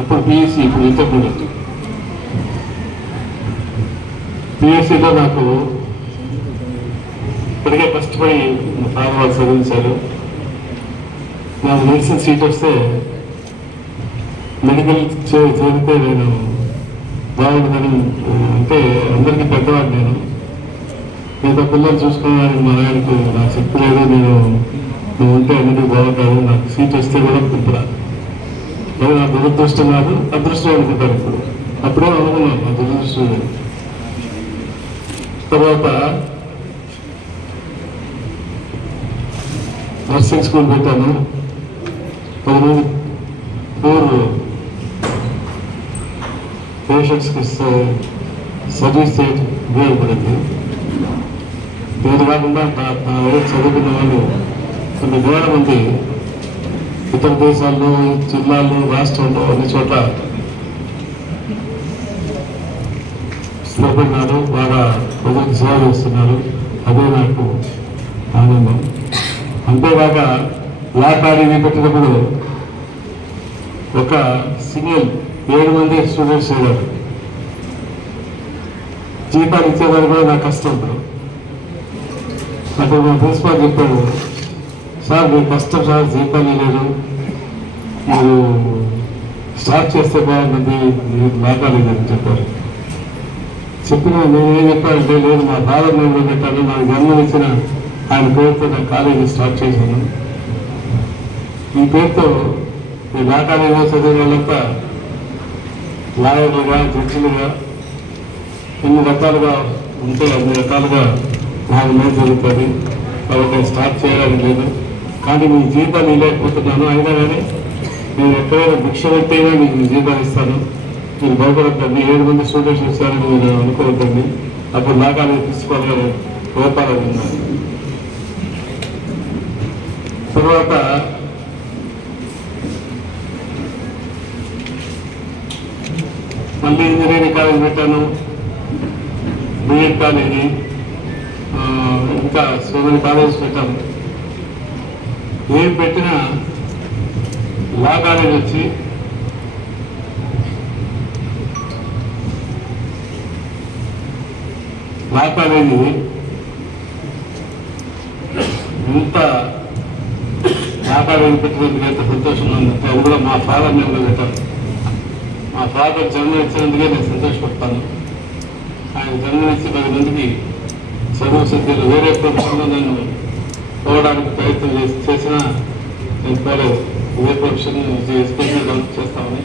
అప్పుడు పియూసీ ఇప్పుడు ఇంటర్మీడియట్. పియూసీలో నాకు ఇప్పటికే కష్టపడి ఫాదర్ వాళ్ళు చదివించారు. నాకు మెడిసిన్ సీట్ వస్తే మెడికల్ చదివితే నేను బాగుంటుందని, అంటే అందరికీ పెద్దవాడు నేను. మిగతా పిల్లలు చూసుకోవడానికి మా నాయనకు నాకు శక్తి లేదు. నువ్వు ఉంటే అన్నిటికీ బాగుంటావు, నాకు సీట్ వస్తే కూడా కుప్పరా. మరి నా దురదృష్టం కాదు, అదృష్టం అనుకుంటాను. ఇప్పుడు అప్పుడే అనుకున్నాను నా దురదృష్టం. తర్వాత నర్సింగ్ స్కూల్ పెట్టాను. 10 మంది పూర్ పేషెంట్స్కి సర్వీస్ చేయడం ఉపయోగపడింది. ఇది కాకుండా నా చదువుకున్న వాళ్ళు కొన్ని వేల మంది ఇతర దేశాల్లో, జిల్లాల్లో, రాష్ట్రంలో అన్ని చోట్ల స్థిరపడినారు, బాగా ప్రజలకు సేవ చేస్తున్నారు. అదే నాకు ఆనందం. అంతేకాక లా కాలేజీ పెట్టినప్పుడు ఒక సింగిల్ 7 మంది స్టూడెంట్స్ చేరారు. జీతాలు ఇచ్చేదాన్ని కూడా నాకు కష్టం. అప్పుడు మా ప్రిన్సిపాల్ చెప్పాడు, సార్ మీరు కష్టం సార్, జీతాలు లేదు, మీరు స్టార్ట్ చేస్తే బాగుంటుంది లా కాలేజీ అని చెప్పారు. చెప్పిన నేనేం చెప్పానంటే, లేదు మా ఫాదర్ నేను పెట్టాను, నాకు జన్మం ఇచ్చిన ఆయన పేరుతో నా కాలేజీ స్టార్ట్ చేశాను. ఈ పేరుతో ఈ లా కాలేజీలో చదివిన వాళ్ళంతా లాయర్లుగా, జడ్జిలుగా ఎన్ని రకాలుగా ఉంటే అన్ని రకాలుగా నాకు మేలు జరుగుతుంది. కాబట్టి స్టార్ట్ చేయాలని లేదు. కానీ మీ జీతాలు ఇవ్వలేకపోతున్నాను. అయినా కానీ నేను ఎక్కడైనా భిక్ష పెట్టైనా మీకు జీతాలు ఇస్తాను, మీరు భయపడద్దండి. 7 మంది స్టూడెంట్స్ వచ్చారని మీరు అనుకోవద్దండి. అప్పుడు లా కాలేజీ తీసుకోవాలని రూపాయలు ఉన్నారు. తర్వాత మళ్ళీ ఇంజనీరింగ్ కాలేజ్ పెట్టాను, బిఎడ్ కాలేజీ, ఇంకా సో మెనీ కాలేజెస్ పెట్టాను. ఏం పెట్టినా లా కాలేజ్ వచ్చి లా కాలేజీ ఎంత లా కాలేజీ పెట్టినందుకు ఎంత సంతోషంగా ఉందంటే అది కూడా మా ఫాదర్ నేను పెట్టాను. మా ఫాదర్ జన్మ ఇచ్చినందుకే నేను సంతోషపడతాను. ఆయన జన్మనిచ్చి 10 మందికి చదువు సిద్ధులు వేరే ప్రొఫెషన్లో నేను పోవడానికి ప్రయత్నం చేసినా నేను పోలేదు. ఇదే ప్రొఫెషన్ ఎడ్యుకేషన్ డెవలప్ చేస్తామని.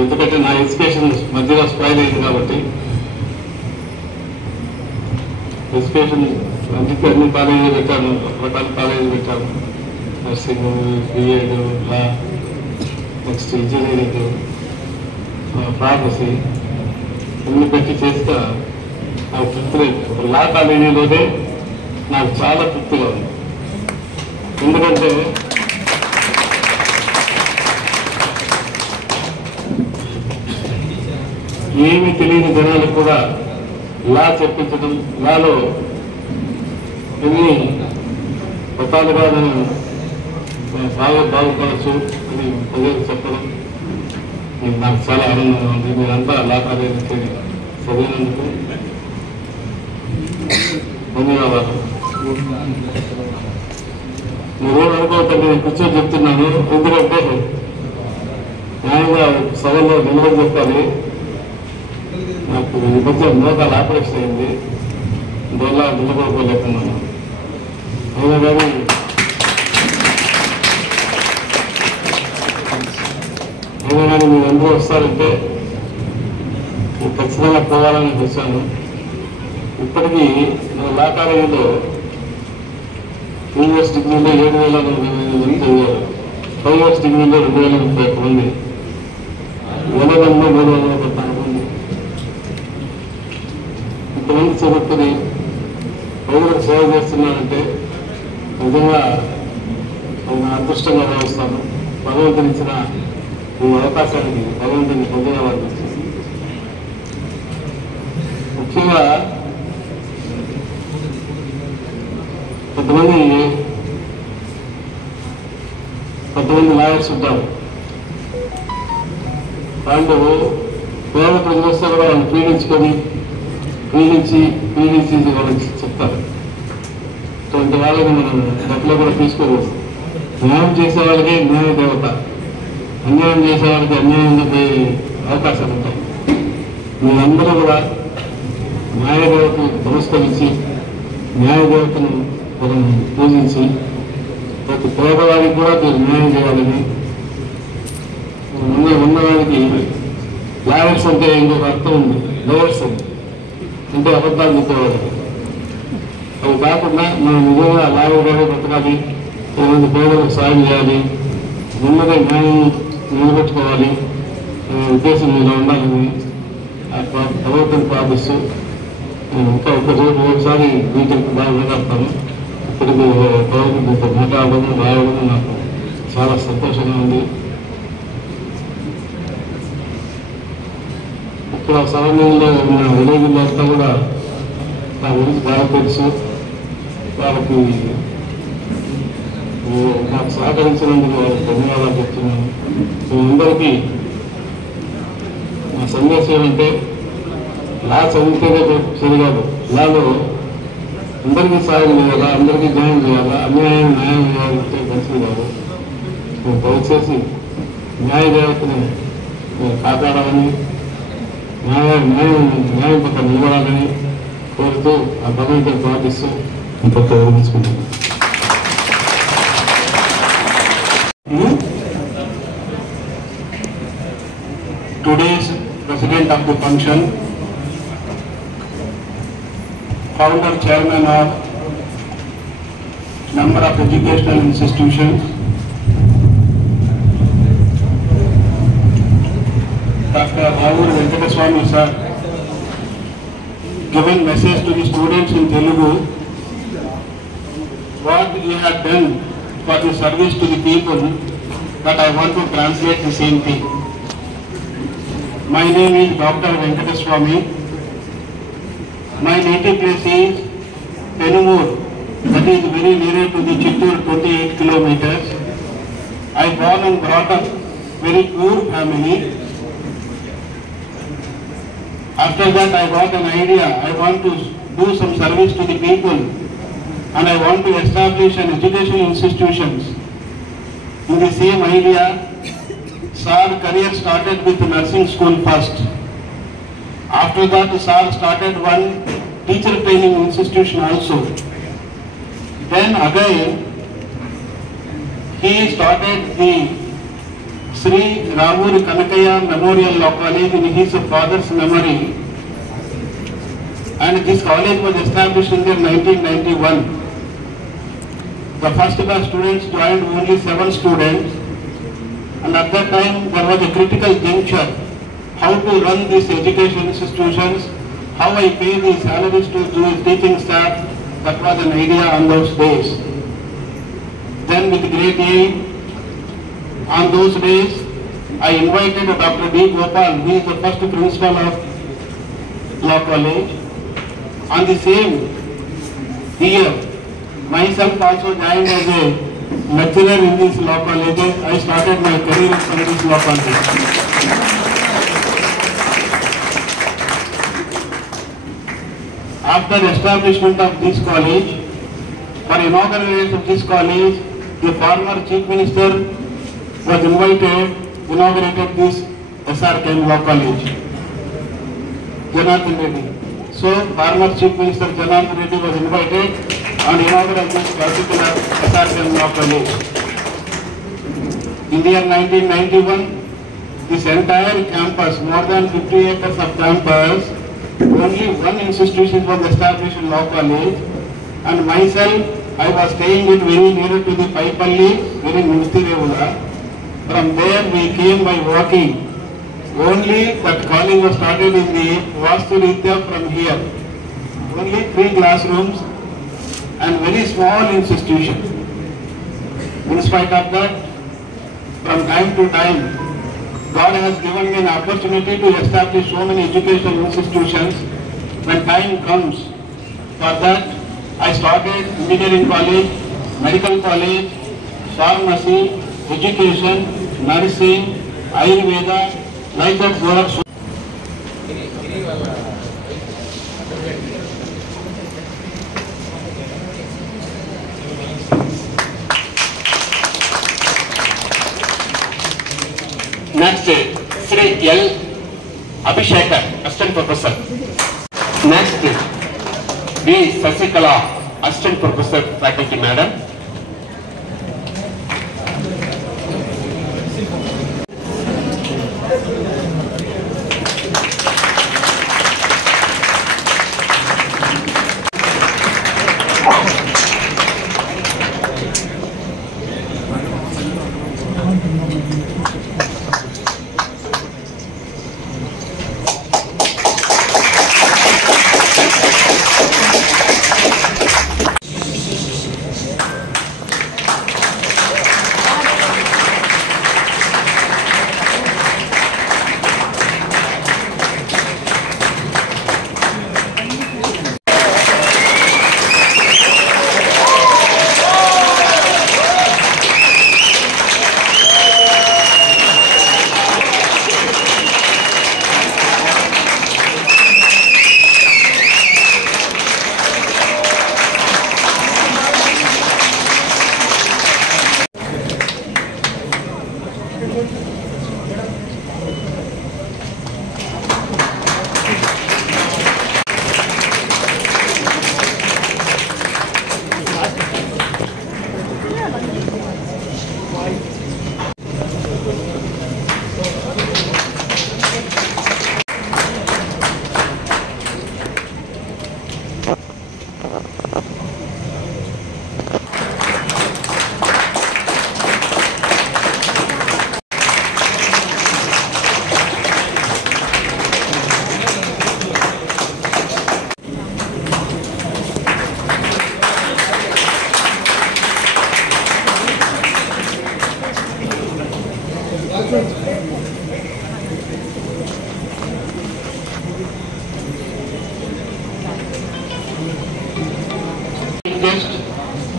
ఎందుకంటే నా ఎడ్యుకేషన్ మధ్యలో స్పాయిల్ అయింది కాబట్టి ఎడ్యుకేషన్ అందుకే అన్ని కాలేజీలు పెట్టాను, రకరకాల కాలేజీలు పెట్టాను. నర్సింగ్, బిఎడ్, లా, నెక్స్ట్ ఇంజనీరింగ్, ఫార్మసీ అన్ని పెట్టి చేస్తా నాకు తృప్తి లేదు. లా కాలేజీలోనే నాకు చాలా తృప్తిగా ఉంది. ఎందుకంటే ఏమి తెలియని జనాలకు కూడా లా చెప్పించడం, లాలో ఎన్ని రకాలుగా నేను బాగుపడచ్చు అని ప్రజలకు చెప్పడం నాకు చాలా ఆనందంగా ఉంది. మీరంతా లా కాలేజీ చదివినందుకు ధన్యవాదాలు. మీరేం అనుకోవద్దండి, నేను కూర్చొని చెప్తున్నాను. ఎందుకంటే న్యాయంగా సభలో నిలబడి చెప్పాలి. నాకు ఈ మధ్య మోకాలు ఆపరేషన్ అయింది, అందువల్ల నిలబడుకోలేకున్నాను. అయినా కానీ మీరు అందరూ వస్తారంటే ఖచ్చితంగా పోవాలని వచ్చాను. ఇప్పటికీ నా లా కాలేజీలో యూనివర్స్ డిగ్రీలో 7,000 మంది చదివారు. 5 ఇయర్స్ డిగ్రీలో 2,031 మంది, ఎలవన్లో 314 మంది. ఇంతమంది చదువుకుని ప్రజలకు సేవ చేస్తున్నారంటే నిజంగా నేను అదృష్టంగా భావిస్తాను. భగవంతుని ఇచ్చిన ఈ అవకాశానికి భగవంతుని ధన్యవాదాలు చేస్తాను. ముఖ్యంగా కొంతమంది లాయర్స్ ఉంటారు, వాళ్ళు పేద ప్రజలు వస్తే కూడా వాళ్ళు పీడించి వాళ్ళకి చెప్తారు. అటువంటి వాళ్ళని మనం డబ్బులో కూడా తీసుకోకూడదు. న్యాయం చేసే వాళ్ళకి న్యాయ దేవత, అన్యాయం చేసే వాళ్ళకి అన్యాయంగా పోయే అవకాశాలు ఉంటాయి. మీరందరూ కూడా న్యాయదేవతను పురస్కరించి న్యాయదేవతను మనం పూజించి ప్రతి పేదవాడికి కూడా మీరు న్యాయం చేయాలని, ఉన్నవాడికి లాయర్స్ అంటే ఇంకొక అర్థం ఉంది, లోయర్స్ అంటే అబద్ధాలు చెప్పేవాళ్ళకి. అవి కాకుండా మనం నిజంగా లాయర్గానే బ్రతకాలి, 10 మంది పేదలకు సాయం చేయాలి, ఉన్నదే న్యాయం నిలబెట్టుకోవాలి అనే ఉద్దేశం మీలో ఉండాలని భగవంతుని ప్రార్థిస్తూ ఇంకా ఒకసారి మీటింగ్ బాగా మాట్లాడతాను. ఇప్పటికి భగవంతునితో మాట్లాడడం రావడం నాకు చాలా సంతోషంగా ఉంది. ఇక్కడ సరౌండింగ్లో ఉన్న విలేజ్లో అంతా కూడా నా గురించి బాగా తెలుసు. వాళ్ళకి నాకు సహకరించినందుకు వాళ్ళకి ధన్యవాదాలు చెప్తున్నాను. మీ అందరికీ నా సందేశం ఏమంటే, లా చదివితేనే సరికాదు, లాలో అందరికీ సాయం చేయాలా, అందరికీ న్యాయం చేయాలా, అన్యాయం న్యాయం చేయాలంటే మంచిది కాదు. నేను దయచేసి న్యాయ దేవతని నేను కాపాడాలని, న్యాయం పట్ల నిలబడాలని కోరుతూ ఆ భగవంతుని ప్రార్థిస్తూ ఇంకొక వివరించుకుంటాను. Today's president of the function, founder chairman of number of educational institutions, Dr. Ravur Venkateswamy sir, given message to the students in Telugu, what he had done for the service to the people, that I want to translate the same thing. My name is Dr. Venkateswamy. My native place is Penumur, that is very near to the Chittoor, 28 kilometers. I born and brought up very poor family. After that I got an idea, I want to do some service to the people and I want to establish an education institutions. In the same idea, Sir career started with nursing school first. After that, Sir started one teacher training institution also. Then again, he started the Sri Ravur Kanakaya Memorial Law College in his father's memory. And this college was established in the 1991. The first class students joined only 7 students. And at that time there was a critical juncture, how to run these education institutions, how I pay the salaries to the teaching staff. That was an idea on those days. Then with great aim, on those days I invited Dr. D. Gopal, who is the first principal of Law College. On the same year, myself also joined as a lecturer in this law college. I started my career from this law college. After establishment of this college, for inauguration of this college, the former chief minister was invited, inaugurated this SRKM Law College, Janardhan Reddy. So former chief minister Janardhan Reddy was invited and inaugurated this particular SRKM Law College. In the year 1991, this entire campus, more than 50 acres of campus, only one institution was established in Law College, and myself, I was staying it very near to the Paipalli, very Munstirevula. From there we came by walking. Only that calling was started in the Vasturitya from here. Only 3 classrooms and very small institution. In spite of that, from time to time, God has given me an opportunity to establish so many educational institutions. When time comes, for that, I started engineering college, medical college, pharmacy, education, nursing, Ayurveda, like that. Next, Sri L. Abhishekar, Assistant Professor. Next, B. Sasikala, Assistant Professor, Faculty Madam.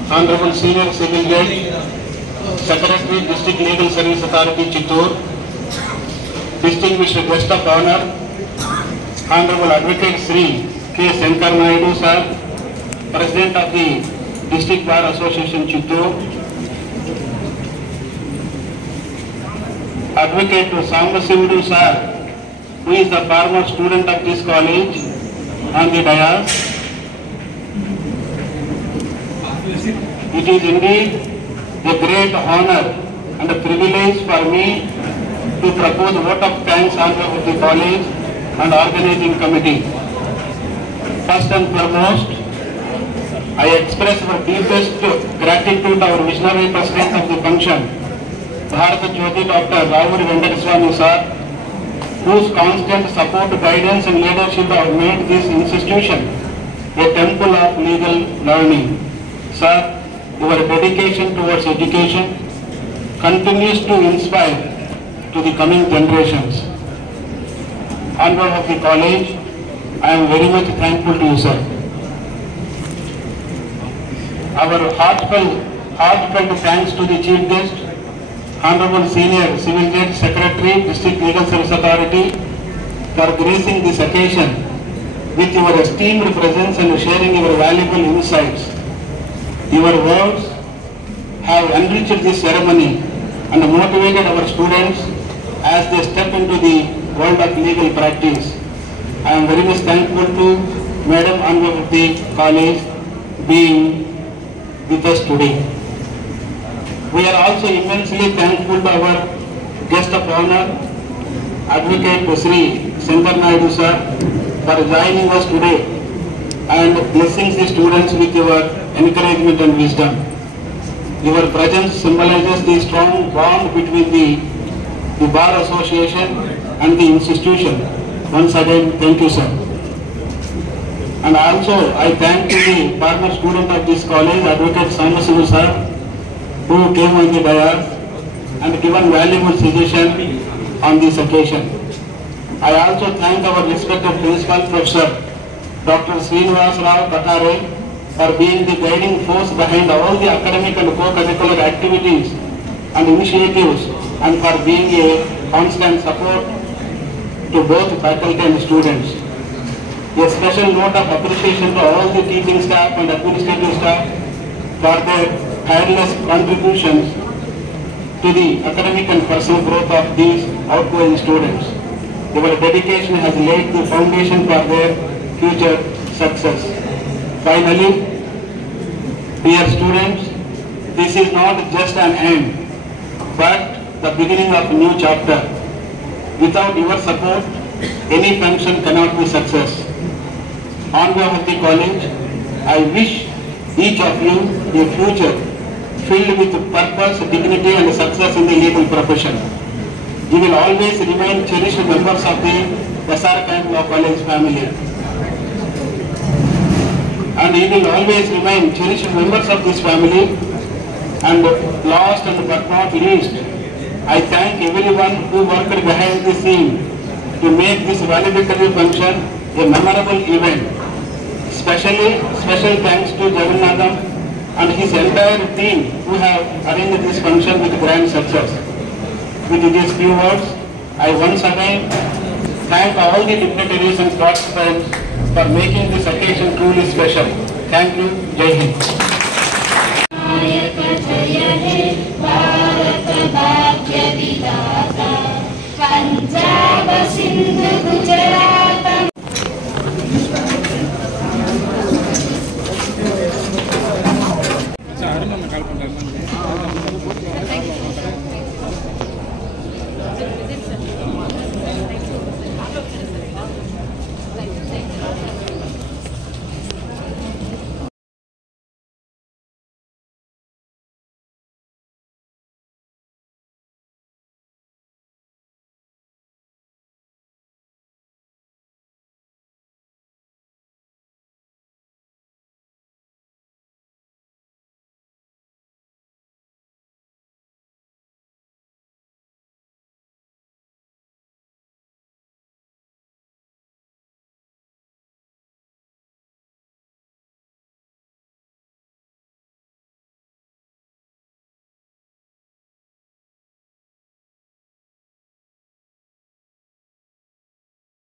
Honorable Senior Civil Judge, Secretary, District Legal Service Authority, Chittoor, Distinguished Guest of Honor, Honorable Advocate Sri K. Shankar Naidu, Sir, President of the District Bar Association, Chittoor, Advocate Sambasivudu, Sir, who is the former student of this college, on the dais. It is indeed a great honor and a privilege for me to propose a vote of thanks on behalf of the college and organizing committee. First and foremost, I express our deepest gratitude to our visionary president of the function, Bharat Jyoti Dr. Ravuri Venkataswamy Sir, whose constant support, guidance and leadership have made this institution a temple of legal learning. Sir, your dedication towards education continues to inspire to the coming generations. On behalf of the college, I am very much thankful to you, sir. Our heartfelt thanks to the chief guest, Honorable Senior Civil Judge, Secretary, District Legal Service Authority, for gracing this occasion with your esteemed presence and sharing your valuable insights. Your words have enriched this ceremony and motivated our students as they step into the world of legal practice. I am very much thankful to Madam on behalf of the college being with us today. We are also immensely thankful to our guest of honor, Advocate Sri Shankar Naidu Sir, for joining us today and blessing the students with your encouragement and wisdom. Your presence symbolizes the strong bond between the Bar Association and the institution. Once again, thank you, sir. And also, I thank the former student of this college, Advocate Sambasivudu Sir, who came on the dais and given valuable suggestion on this occasion. I also thank our respected principal, Professor Dr. Srinivas Rao Katare, for being the guiding force behind all the academic and co-curricular activities and initiatives, and for being a constant support to both faculty and students. A special note of appreciation to all the teaching staff and administrative staff for their tireless contributions to the academic and personal growth of these outgoing students. Your dedication has laid the foundation for their future success. Finally, dear students, this is not just an end, but the beginning of a new chapter. Without your support, any function cannot be success. On behalf of the college, I wish each of you a future filled with purpose, dignity and success in the legal profession. You will always remain cherished members of the SR Law College family. And you will always remain cherished members of this family. And last but not least, I thank everyone who worked behind the scene to make this valedictory function a memorable event. Special thanks to Jagannathan and his entire team who have arranged this function with grand success. With these few words, I once again thank all the dignitaries and participants for making this occasion truly special. Thank you. Jai Hind.